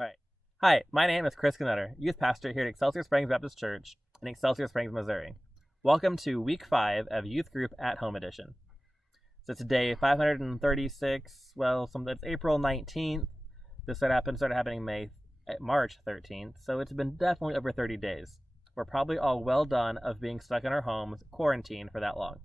All right. Hi, my name is Chris Knutter, youth pastor here at Excelsior Springs Baptist Church in Excelsior Springs, Missouri. Welcome to week 5 of Youth Group at Home Edition. So it's day 536. It's April 19th. This started happening March 13th. So it's been definitely over 30 days. We're probably all well done of being stuck in our homes, quarantined for that long.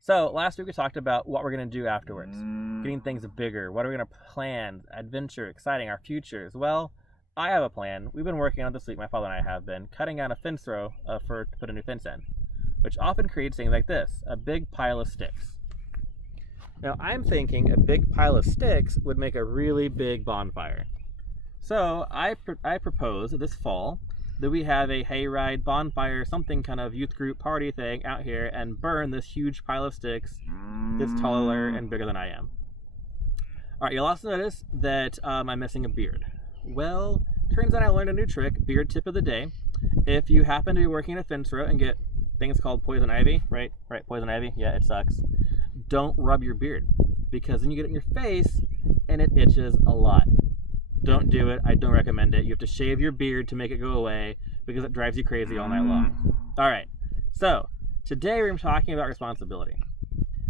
So last week we talked about what we're going to do afterwards, getting things bigger. What are we going to plan? Adventure, exciting, our futures. Well, I have a plan. We've been working on it this week, my father and I have been, cutting out a fence row to put a new fence in, which often creates things like this, a big pile of sticks. Now I'm thinking a big pile of sticks would make a really big bonfire. So I propose this fall that we have a hayride, bonfire, something kind of youth group party thing out here and burn this huge pile of sticks that's taller and bigger than I am. All right, you'll also notice that I'm missing a beard. Well, turns out I learned a new trick, beard tip of the day. If you happen to be working in a fence row and get things called poison ivy, right, poison ivy, yeah, it sucks. Don't rub your beard because then you get it in your face and it itches a lot. Don't do it. I don't recommend it. You have to shave your beard to make it go away because it drives you crazy all night long. All right. So today we're talking about responsibility.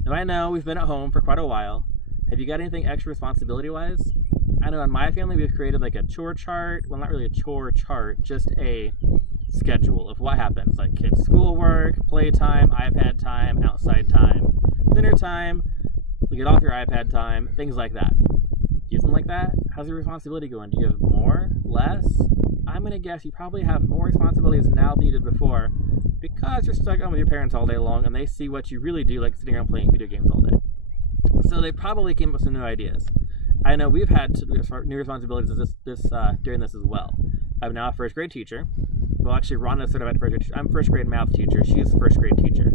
Now I know we've been at home for quite a while. Have you got anything extra responsibility-wise? I know in my family we've created like a chore chart. Well, not really a chore chart, just a schedule of what happens, like kids' schoolwork, playtime, iPad time, outside time, dinner time, you get off your iPad time, things like that. Do something like that? How's your responsibility going? Do you have more? Less? I'm going to guess you probably have more responsibilities now than you did before because you're stuck home with your parents all day long and they see what you really do, like sitting around playing video games all day. So they probably came up with some new ideas. I know we've had new responsibilities during this as well. I'm now a first grade teacher. Well, actually, Rhonda's certified first grade teacher. I'm first grade math teacher. She's first grade teacher.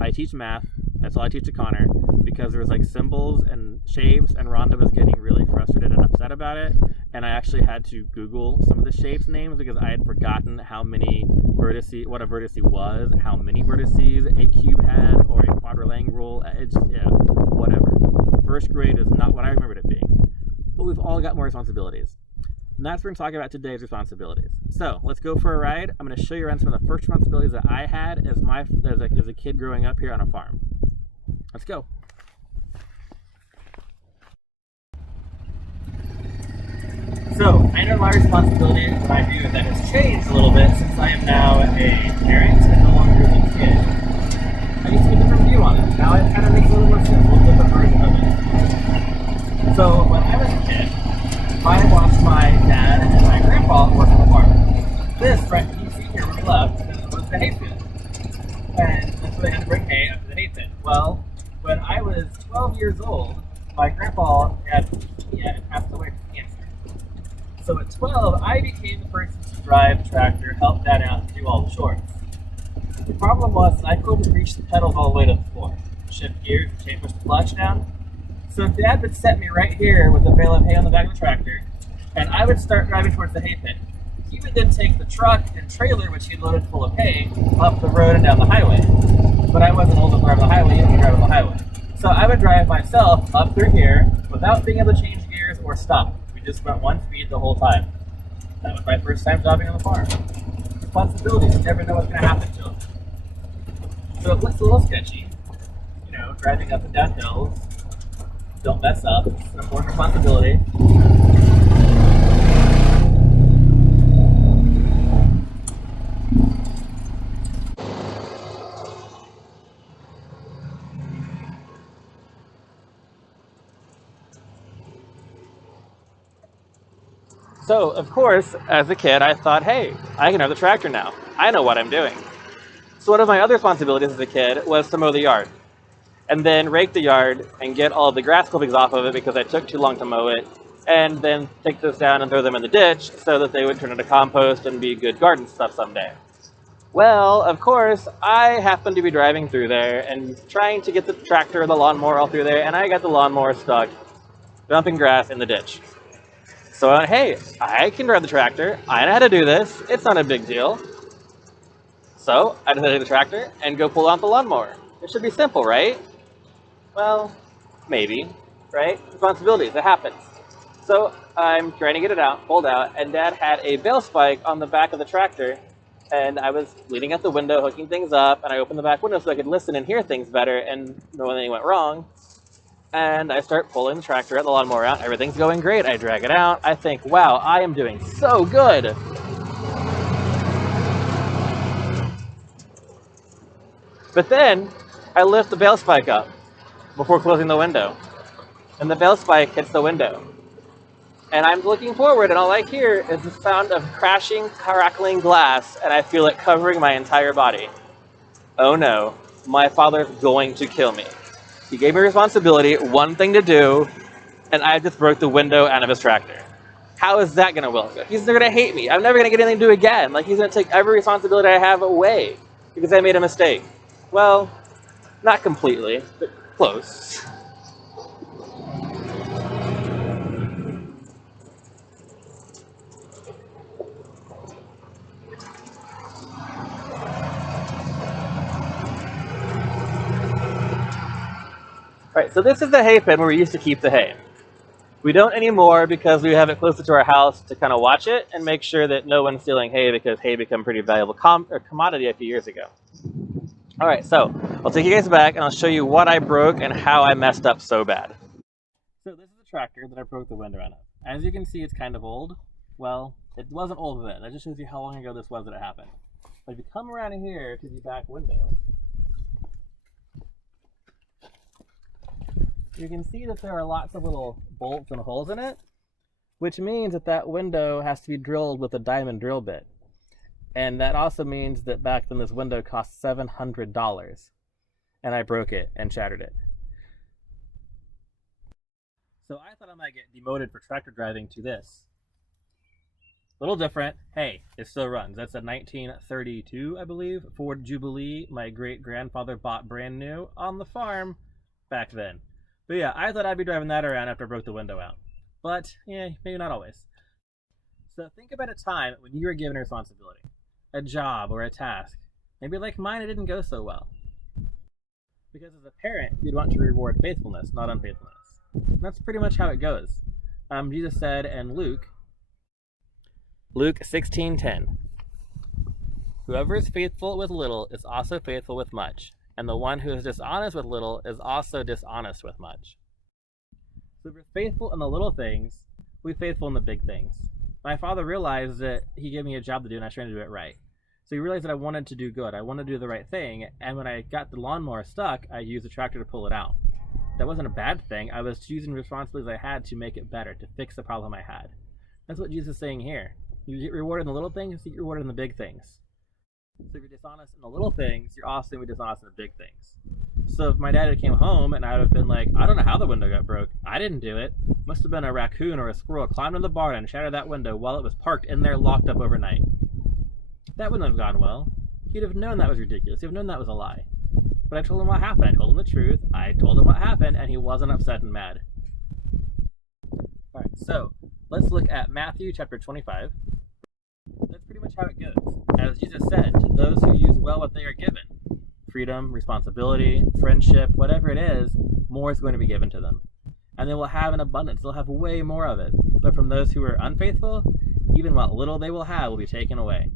I teach math. That's all I teach to Connor because there was like symbols and shapes and Rhonda was getting really frustrated and upset about it. And I actually had to Google some of the shapes names because I had forgotten what a vertice was, how many vertices a cube had or a quadrilateral. Whatever. First grade is not what I remembered it being. But we've all got more responsibilities. And that's what we're going to talk about today's responsibilities. So let's go for a ride. I'm going to show you around some of the first responsibilities that I had as a kid growing up here on a farm. Let's go. So I know my responsibility, what I do, that has changed a little bit since I am now a parent and no longer a kid. I used to get a different view on it. Now it kind of makes a little more sense, a little different version of it. So when I was a kid, I watched my dad and my grandpa work on the farm. This, right, you see here when we left, was the hay pit. And that's where they had to bring hay up to the hay pit. Well, when I was 12 years old, my grandpa had leukemia and passed away from cancer. So at 12, I became the person to drive the tractor, help Dad out, and do all the chores. The problem was that I couldn't reach the pedals all the way to the floor. Shift gears and push the clutch down. So Dad would set me right here with a bale of hay on the back of the tractor, and I would start driving towards the hay pit. He would then take the truck and trailer, which he loaded full of hay, up the road and down the highway. But I wasn't old enough to drive on the highway, he didn't drive on the highway. So I would drive myself up through here without being able to change gears or stop. We just went one speed the whole time. That was my first time driving on the farm. Responsibilities, you never know what's going to happen to them. So it looks a little sketchy, driving up and down hills. Don't mess up. It's an important responsibility. So, of course, as a kid, I thought, hey, I can drive the tractor now. I know what I'm doing. So one of my other responsibilities as a kid was to mow the yard. And then rake the yard and get all the grass clippings off of it because I took too long to mow it, and then take those down and throw them in the ditch so that they would turn into compost and be good garden stuff someday. Well, of course, I happened to be driving through there and trying to get the tractor or the lawnmower all through there, and I got the lawnmower stuck dumping grass in the ditch. So I went, hey, I can drive the tractor. I know how to do this. It's not a big deal. So I decided to take the tractor and go pull out the lawnmower. It should be simple, right? Well, maybe, right? Responsibilities, it happens. So I'm trying to get it out, pulled out, and Dad had a bale spike on the back of the tractor, and I was leaning out the window, hooking things up, and I opened the back window so I could listen and hear things better and know when anything went wrong. And I start pulling the tractor out, the lawnmower out. Everything's going great. I drag it out. I think, wow, I am doing so good. But then I lift the bale spike up before closing the window, and the bale spike hits the window. And I'm looking forward, and all I hear is the sound of crashing, crackling glass, and I feel it covering my entire body. Oh no, my father's going to kill me. He gave me responsibility, one thing to do, and I just broke the window out of his tractor. How is that going to work? He's going to hate me. I'm never going to get anything to do again. Like, he's going to take every responsibility I have away because I made a mistake. Well, not completely, but close. Right, so this is the hay pen where we used to keep the hay. We don't anymore because we have it closer to our house to kind of watch it and make sure that no one's stealing hay, because hay became a pretty valuable commodity a few years ago. All right, so I'll take you guys back and I'll show you what I broke and how I messed up so bad. So this is a tractor that I broke the window out of. As you can see, it's kind of old. Well, it wasn't old then. That just shows you how long ago this was that it happened. But if you come around here to the back window, you can see that there are lots of little bolts and holes in it, which means that that window has to be drilled with a diamond drill bit. And that also means that back then this window cost $700, and I broke it and shattered it. So I thought I might get demoted for tractor driving to this. A little different. Hey, it still runs. That's a 1932, I believe, Ford Jubilee my great-grandfather bought brand new on the farm back then. But yeah, I thought I'd be driving that around after I broke the window out. But, yeah, maybe not always. So think about a time when you were given a responsibility, a job or a task. Maybe like mine, it didn't go so well. Because as a parent, you'd want to reward faithfulness, not unfaithfulness. And that's pretty much how it goes. Jesus said in Luke 16:10, "Whoever is faithful with little is also faithful with much. And the one who is dishonest with little is also dishonest with much." So if we're faithful in the little things, we're faithful in the big things. My father realized that he gave me a job to do and I was trying to do it right. So he realized that I wanted to do good. I wanted to do the right thing. And when I got the lawnmower stuck, I used a tractor to pull it out. That wasn't a bad thing. I was choosing responsibilities I had to make it better, to fix the problem I had. That's what Jesus is saying here. You get rewarded in the little things, you get rewarded in the big things. So if you're dishonest in the little things, you're also going to be dishonest in the big things. So if my dad had came home and I would have been like, I don't know how the window got broke. I didn't do it. Must have been a raccoon or a squirrel climbed in the barn and shattered that window while it was parked in there locked up overnight. That wouldn't have gone well. He'd have known that was ridiculous. He'd have known that was a lie. But I told him what happened. I told him the truth. I told him what happened, and he wasn't upset and mad. Alright, so let's look at Matthew chapter 25. That's pretty much how it goes. As Jesus said, to those who use well what they are given, freedom, responsibility, friendship, whatever it is, more is going to be given to them. And they will have an abundance. They'll have way more of it. But from those who are unfaithful, even what little they will have will be taken away.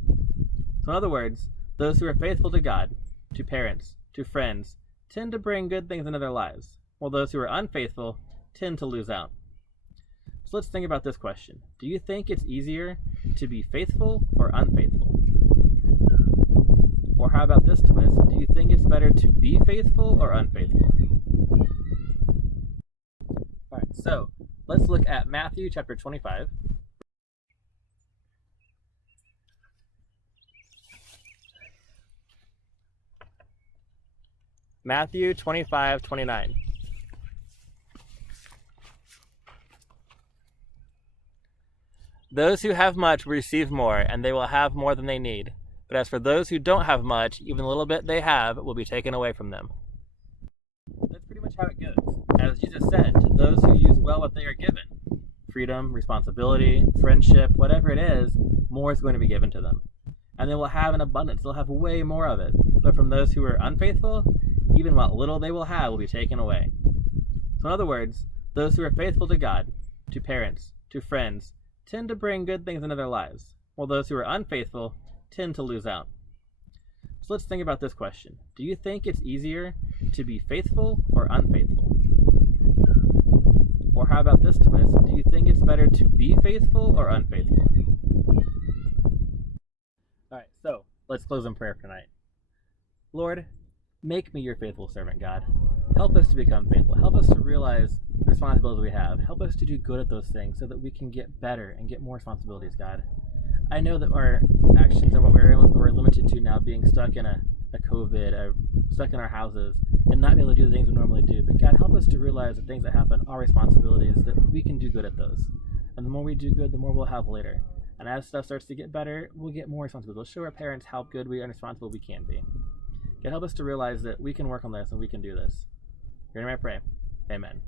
So in other words, those who are faithful to God, to parents, to friends, tend to bring good things into their lives, while those who are unfaithful tend to lose out. So let's think about this question. Do you think it's easier to be faithful or unfaithful? Or how about this twist? Do you think it's better to be faithful or unfaithful? Alright, so let's look at Matthew chapter 25. Matthew 25:29. Those who have much will receive more, and they will have more than they need. But as for those who don't have much, even the little bit they have will be taken away from them. That's pretty much how it goes. As Jesus said, to those who use well what they are given, freedom, responsibility, friendship, whatever it is, more is going to be given to them. And they will have an abundance. They'll have way more of it. But from those who are unfaithful, even what little they will have will be taken away. So in other words, those who are faithful to God, to parents, to friends tend to bring good things into their lives, while those who are unfaithful tend to lose out. So let's think about this question. Do you think it's easier to be faithful or unfaithful? Or how about this twist? Do you think it's better to be faithful or unfaithful? Alright, so let's close in prayer for tonight. Lord, make me your faithful servant, God. Help us to become faithful. Help us to realize the responsibilities we have. Help us to do good at those things so that we can get better and get more responsibilities, God. I know that our actions are what we're limited to now, being stuck in a COVID, stuck in our houses, and not be able to do the things we normally do. But God, help us to realize the things that happen are responsibilities, that we can do good at those. And the more we do good, the more we'll have later. And as stuff starts to get better, we'll get more responsibilities. We'll show our parents how good we are and responsible we can be. God, help us to realize that we can work on this and we can do this. In your name I pray. Amen.